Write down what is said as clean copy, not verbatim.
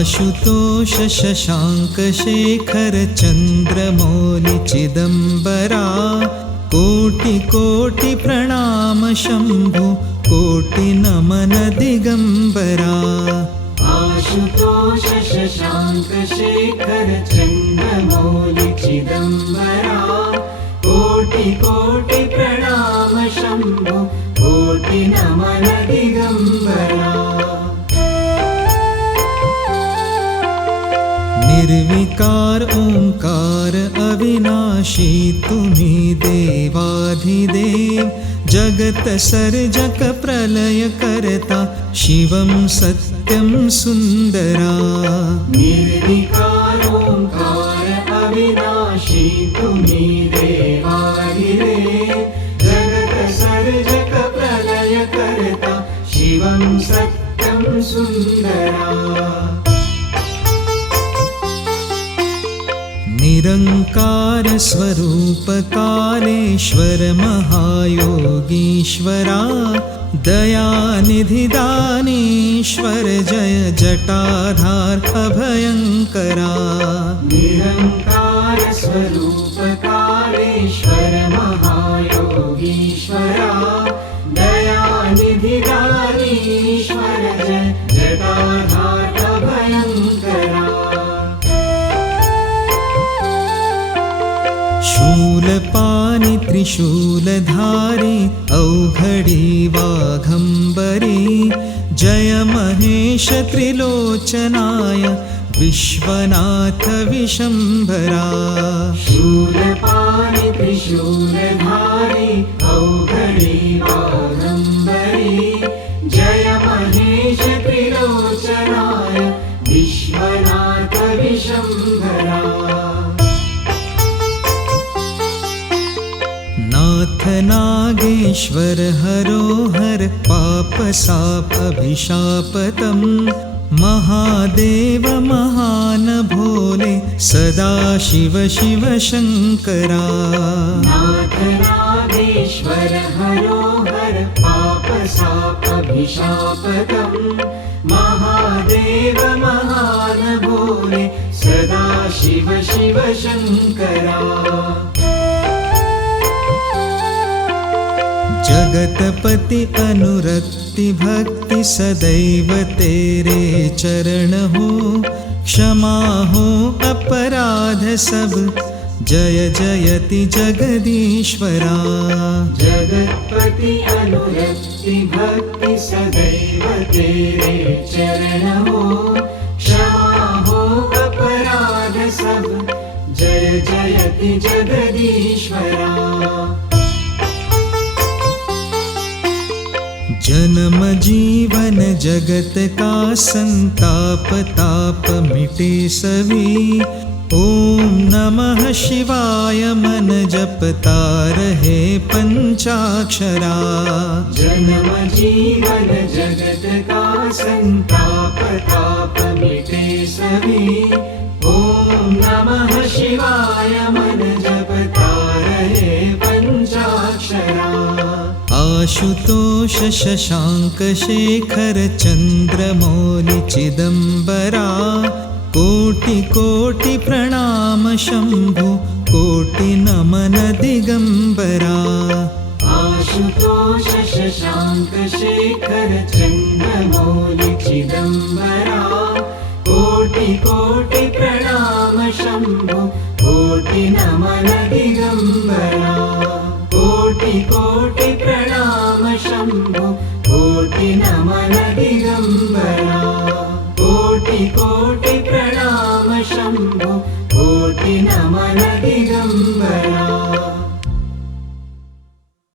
आशुतोष शशांक शेखर चंद्रमौलि चिदंबरा कोटि कोटि प्रणाम शंभु कोटि नमन दिगंबरा। आशुतोष शशांक शेखर चंद्रमौलि चिदंबरा कोटि कोटि प्रणाम शंभु कोटि नमन दिगंबरा। निर्विकार ओंकार अविनाशी तुम्ही देवाधिदेव जगत सर्जक प्रलय करता शिवं सत्यं सुंदरा। निर्विकार ओंकार अविनाशी तुम्ही देवाधिदेव जगत सर्जक प्रलय करता शिवं सत्यं सुंदरा। निरंकार स्वरूप कालेश्वर महायोगीश्वरा दयानिधि दानेश्वर जय जटाधार अभयंकरा। निरंकार स्वरूप कालेश्वर महायोगीश्वरा दयानिधि दानेश्वर जय जटाधार अभयंकरा। शूलपाणि त्रिशूलधारी औघडी वाघंबरी जय महेश त्रिलोचनाय विश्वनाथ विशंभरा। शूलपाणि त्रिशूलधारी औघडी वाघंबरी जय महेश त्रिलोचनाय विश्वनाथ विशंभरा। नाथ नागेश्वर हरोहर पाप साप अभिशापतम महादेव महान भोले सदा शिव शिव शंकरा। नाथ नागेश्वर हरोहर पाप साप अभिशापतम महादेव महान भोले सदा शिव शिव शंकरा। जगतपति अनुरक्ति भक्ति सदैव तेरे चरण हो क्षमा हो अपराध सब जय जयति जगदीश्वरा। जगतपति अनुरक्ति भक्ति सदैव तेरे चरण हो क्षमा हो अपराध सब जय जयति जगदीश्वरा। जन्म जीवन जगत का संताप ताप मिटे सभी ओम नमः शिवाय मन जपता रहे पंचाक्षरा। जन्म जीवन जगत का संताप ताप मिटे सभी ओम नमः शिवाय मन जपता रहे पंचाक्षरा। आशुतोष शशांक शेखर चंद्रमौलि चिदंबरा कोटि कोटि प्रणाम शंभु कोटि नमन दिगंबरा। आशुतोष शशांक शेखर चंद्रमौलि चिदंबरा कोटि कोटि प्रणाम शंभु कोटि नमन दिगंबरा। कोटि कोटि प्रणाम शंभु कोटि नमन